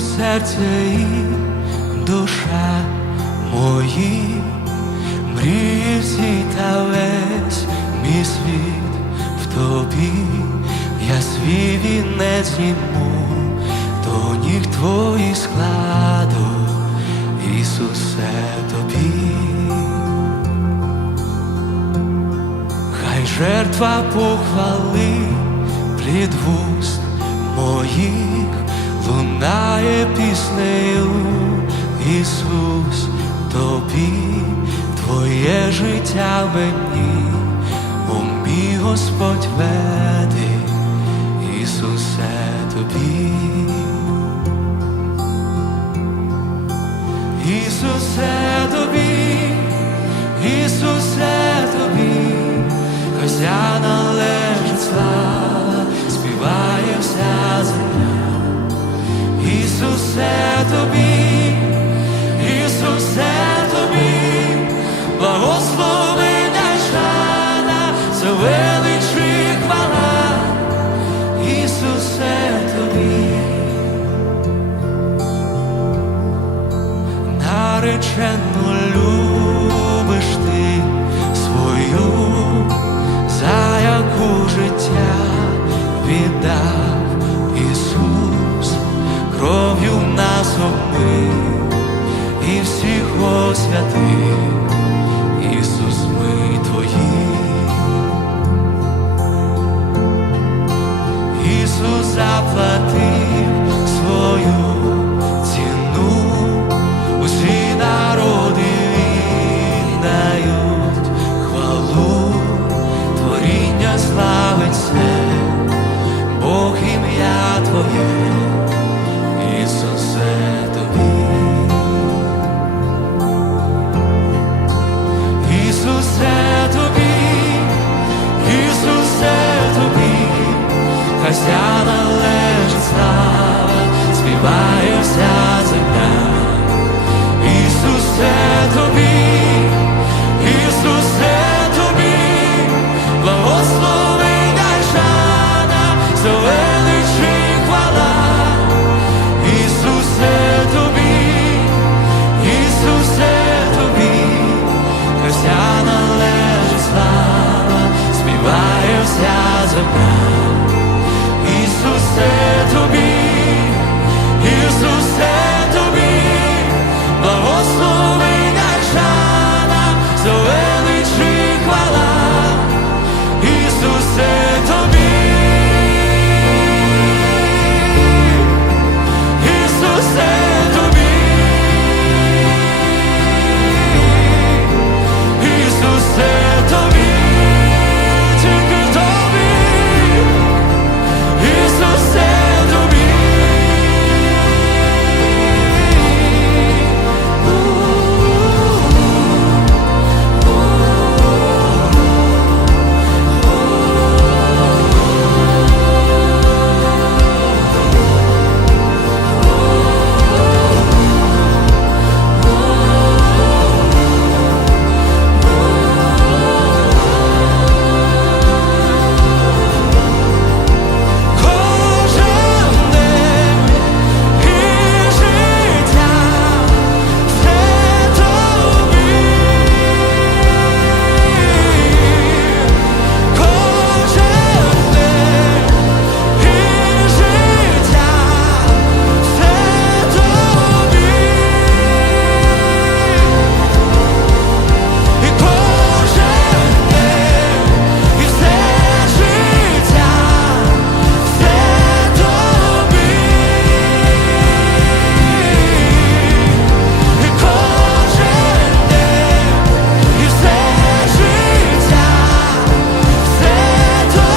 серце і душа мої, мрії всі та весь мій світ в тобі, я свій вінець зніму, до ніг твої складу, Ісусе тобі. Хай жертва похвали плід вуст лунає піснею, Ісус, тобі, Твоє життя мені, о мій Господь веди, Ісусе тобі. Ісусе тобі, Ісусе тобі, Хозя належить слава, тобі, Ісусе тобі, благослови й шана, це велич і хвала, Ісусе тобі. наречену любиш заплатив свою. вся належить слава, співає вся земля, Ісусе тобі, Ісусе тобі, благословення жана, завеличи хвала, Ісусе тобі, Ісусе тобі, вся належить слава, співає вся земля.